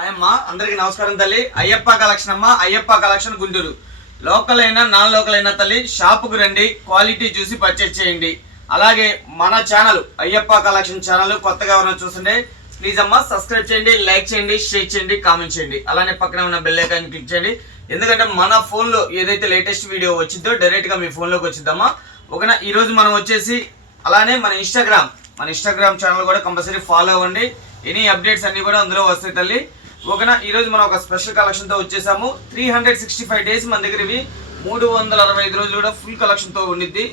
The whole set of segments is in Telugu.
అయ్యమ్మ అందరికి నమస్కారం తల్లి. అయ్యప్ప కలెక్షన్ అమ్మ. అయ్యప్ప కలెక్షన్ గుంటూరు. లోకల్ అయినా నాన్ లోకల్ అయినా తల్లి షాపుకు రండి, క్వాలిటీ చూసి పర్చేజ్ చేయండి. అలాగే మన ఛానల్ అయ్యప్ప కలెక్షన్ ఛానల్ కొత్తగా ఎవరైనా చూస్తుంటే ప్లీజ్ అమ్మ సబ్స్క్రైబ్ చేయండి, లైక్ చేయండి, షేర్ చేయండి, కామెంట్ చేయండి. అలానే పక్కన ఉన్న బెల్ ఐకాన్ క్లిక్ చేయండి. ఎందుకంటే మన ఫోన్లో ఏదైతే లేటెస్ట్ వీడియో వచ్చిందో డైరెక్ట్గా మీ ఫోన్లోకి వచ్చిద్దామా. ఓకేనా. ఈరోజు మనం వచ్చేసి అలానే మన ఇన్స్టాగ్రామ్ ఛానల్ కూడా కంపల్సరీ ఫాలో అవ్వండి. ఎనీ అప్డేట్స్ అన్నీ కూడా అందులో వస్తాయి తల్లి. ఓకేనా. ఈరోజు మనం ఒక స్పెషల్ కలెక్షన్తో వచ్చేసాము. 365 డేస్ మన దగ్గర ఇవి 365 రోజులు కూడా ఫుల్ కలెక్షన్తో ఉండిద్ది.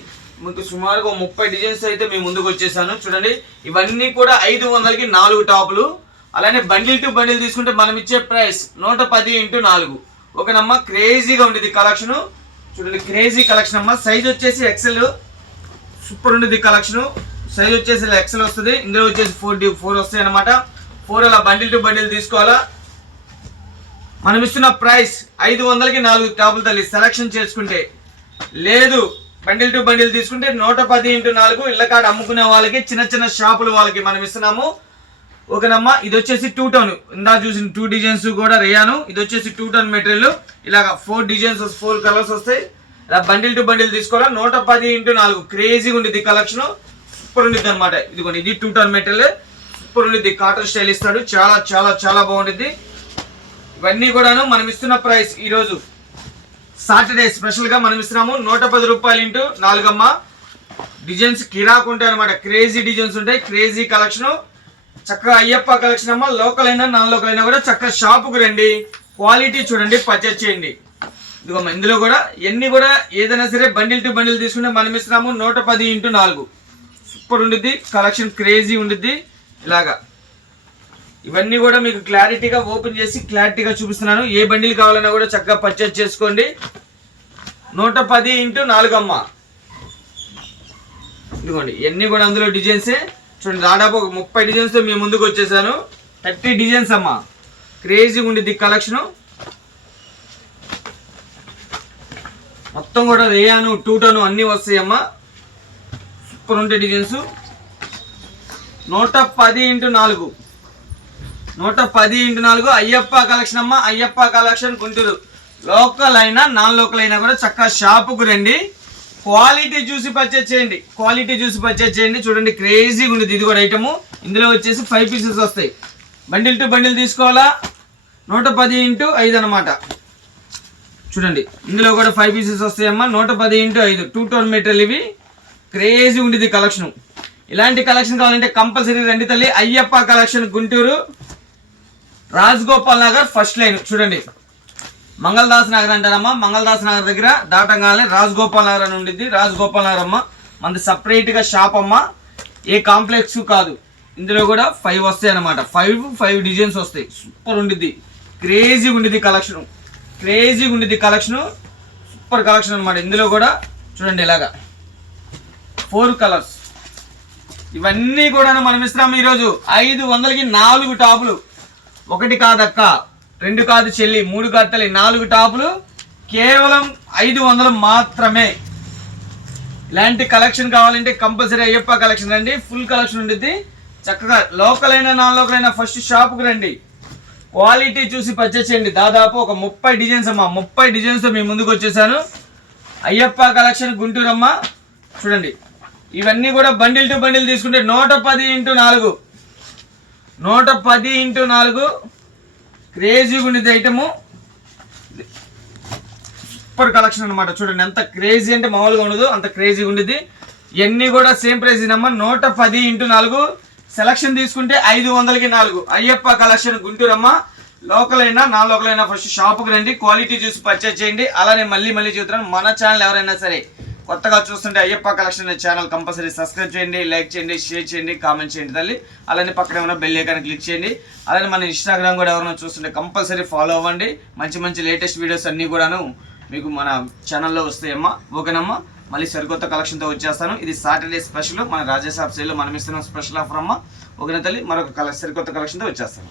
మీకు సుమారుగా 30 డిజైన్స్ అయితే మేము ముందుకు వచ్చేసాను. చూడండి, ఇవన్నీ కూడా 500కి 4 టాపులు. అలానే బండిల్ టు బండిల్ తీసుకుంటే మనం ఇచ్చే ప్రైస్ 110x4. ఓకేనమ్మా. క్రేజీగా ఉండేది కలెక్షన్. చూడండి, క్రేజీ కలెక్షన్ అమ్మా. సైజ్ వచ్చేసి ఎక్సెల్, సూపర్ ఉండేది కలెక్షన్. సైజ్ వచ్చేసి ఎక్సెల్ వస్తుంది. ఇందులో వచ్చేసి 4 వస్తాయి అనమాట. 4 అలా బండిల్ టు బండిల్ తీసుకోవాలా. మనం ఇస్తున్న ప్రైస్ 500కి 4 టాపులు తల్లి. సెలక్షన్ చేసుకుంటే లేదు, బండిల్ టు బండిల్ తీసుకుంటే 110x4 ఇళ్ళ కాడ అమ్ముకునే వాళ్ళకి, చిన్న చిన్న షాపుల వాళ్ళకి మనం ఇస్తున్నాము. ఓకేనమ్మా. ఇది వచ్చేసి 2 టోన్. ఇందా చూసిన 2 డిజైన్స్ కూడా రేయాను. ఇది వచ్చేసి 2 టోన్ మెటీరియల్. ఇలాగ 4 డిజైన్స్ 4 కలర్స్ వస్తాయి. ఇలా బండిల్ టు బండిల్ తీసుకోవాలా. 110x4 క్రేజీగా ఉండేది కలెక్షన్. సూపర్ ఉండేది అనమాట. ఇదిగోండి, ఇది 2 టోన్ మెటీరియల్. సూపర్ ఉండేది. కాటన్ స్టైల్ ఇస్తాడు. చాలా చాలా చాలా బాగుంటుంది. ఇవన్నీ కూడాను మనం ఇస్తున్న ప్రైస్ ఈరోజు సాటర్డే స్పెషల్ గా మనం ఇస్తున్నాము 110 రూపాయలు x 4 అమ్మ. డిజైన్స్ కిరాక్ ఉంటాయి అనమాట. క్రేజీ డిజైన్స్ ఉంటాయి. Crazy collection. చక్కగా అయ్యప్ప కలెక్షన్ అమ్మ. లోకల్ అయినా నాన్ లోకల్ అయినా కూడా చక్కగా షాపుకు రండి, క్వాలిటీ చూడండి, పర్చేజ్ చేయండి. ఇదిగోమ్మ, ఇందులో కూడా ఎన్ని కూడా ఏదైనా సరే బండిల్ టు బండిల్ తీసుకుంటే మనం ఇస్తున్నాము 110x4. సూపర్ ఉండిద్ది కలెక్షన్. క్రేజీ ఉండిద్ది. ఇలాగా ఇవన్నీ కూడా మీకు క్లారిటీగా ఓపెన్ చేసి క్లారిటీగా చూపిస్తున్నాను. ఏ బండిల్ కావాలన్నా కూడా చక్కగా పర్చేజ్ చేసుకోండి. 110x4 అమ్మ. ఇదిగోండి, ఇవన్నీ కూడా అందులో డిజైన్సే. చూడండి, దాదాపు ఒక 30 డిజైన్స్తో మేము ముందుకు వచ్చేసాను. 30 డిజైన్స్ అమ్మ. క్రేజీ ఉండిద్ది కలెక్షను. మొత్తం కూడా రేయాను, 2 టోన్ అన్నీ వస్తాయమ్మా. సూపర్ ఉంటాయి designs. 110x4 110x4 Ayyappa collection అమ్మ. అయ్యప్ప కలెక్షన్ గుంటూరు. లోకల్ అయినా నాన్ లోకల్ అయినా కూడా చక్కగా షాపుకు రండి, క్వాలిటీ చూసి పర్చేజ్ చేయండి. చూడండి, క్రేజీగా ఉండేది. ఇది కూడా ఐటము. ఇందులో వచ్చేసి 5 పీసెస్ వస్తాయి. బండిల్ టు బండిల్ తీసుకోవాలా. 110x5 అనమాట. చూడండి, ఇందులో కూడా 5 పీసెస్ వస్తాయమ్మా. 110x5 2 tone material. ఇవి క్రేజీ ఉండేది కలెక్షన్. ఇలాంటి కలెక్షన్ కావాలంటే కంపల్సరీ రండి తల్లి. Ayyappa collection Guntur, Rajagopal Nagar first line. చూడండి, మంగళదాస్ నగర్ అంటారమ్మా. మంగళదాస్ నగర్ దగ్గర దాటంగానే రాజగోపాల్ నగర్ అని ఉండిద్ది. రాజగోపాల్ నగర్ అమ్మ. మనది సపరేట్గా షాప్ అమ్మ, ఏ కాంప్లెక్స్ కాదు. ఇందులో కూడా 5 వస్తాయి అనమాట. 5 డిజైన్స్ వస్తాయి. సూపర్ ఉండిద్ది. క్రేజీగా ఉండిద్ది కలెక్షన్. సూపర్ కలెక్షన్ అనమాట. ఇందులో కూడా చూడండి, ఇలాగా 4 కలర్స్. ఇవన్నీ కూడా మనం ఇస్తున్నాము ఈరోజు 500కి 4 టాపులు. 1 కాదక్క, 2 కాదు చెల్లి, 3 కాదు తల్లి, 4 టాపులు కేవలం 500 మాత్రమే. ఇలాంటి కలెక్షన్ కావాలంటే కంపల్సరీ అయ్యప్ప కలెక్షన్ రండి. ఫుల్ కలెక్షన్ ఉంటుంది. చక్కగా లోకల్ అయినా నాన్ లోకల్ అయినా ఫస్ట్ షాప్కి రండి, క్వాలిటీ చూసి పర్చేజ్ చేయండి. దాదాపు ఒక 30 డిజైన్స్ అమ్మ. 30 డిజైన్స్తో మేము ముందుకు వచ్చేసాను. అయ్యప్ప కలెక్షన్ గుంటూరు అమ్మ. చూడండి, ఇవన్నీ కూడా బండిల్ టు బండిల్ తీసుకుంటే 110x4 110x4 క్రేజీగా ఉండేది ఐటము. సూపర్ కలెక్షన్ అనమాట. చూడండి, ఎంత క్రేజీ అంటే మామూలుగా ఉండదు, అంత క్రేజీగా ఉండేది. ఇవన్నీ కూడా సేమ్ ప్రైస్ అమ్మ. 110x4 సెలక్షన్ తీసుకుంటే 500కి 4. అయ్యప్ప కలెక్షన్ గుంటూరు అమ్మ. లోకల్ అయినా నాన్ లోకల్ అయినా ఫస్ట్ షాప్కి రండి, క్వాలిటీ చూసి పర్చేజ్ చేయండి. అలానే మళ్ళీ చెబుతున్నాను, మన ఛానల్ ఎవరైనా సరే కొత్తగా చూస్తుంటే Ayyappa collection channel compulsory subscribe చేయండి, లైక్ చేయండి, షేర్ చేయండి, కామెంట్ చేయండి తల్లి. అలానే పక్కన ఉన్న బెల్ ఐకాన్ క్లిక్ చేయండి. అలానే మన ఇన్స్టాగ్రామ్ కూడా ఎవరైనా చూస్తుంటే కంపల్సరీ ఫాలో అవ్వండి. మంచి లేటెస్ట్ వీడియోస్ అన్నీ కూడాను మీకు మన ఛానల్లో వస్తాయమ్మా. ఓకేనమ్మా. మళ్ళీ సరికొత్త కలెక్షన్తో వచ్చేస్తాను. ఇది సాటర్డే స్పెషల్. మన రాజేష్ సేల్లో మనం ఇస్తున్న స్పెషల్ ఆఫర్ అమ్మ. ఓకేనా తల్లి. మరొక సరికొత్త కలెక్షన్తో వచ్చేస్తాను.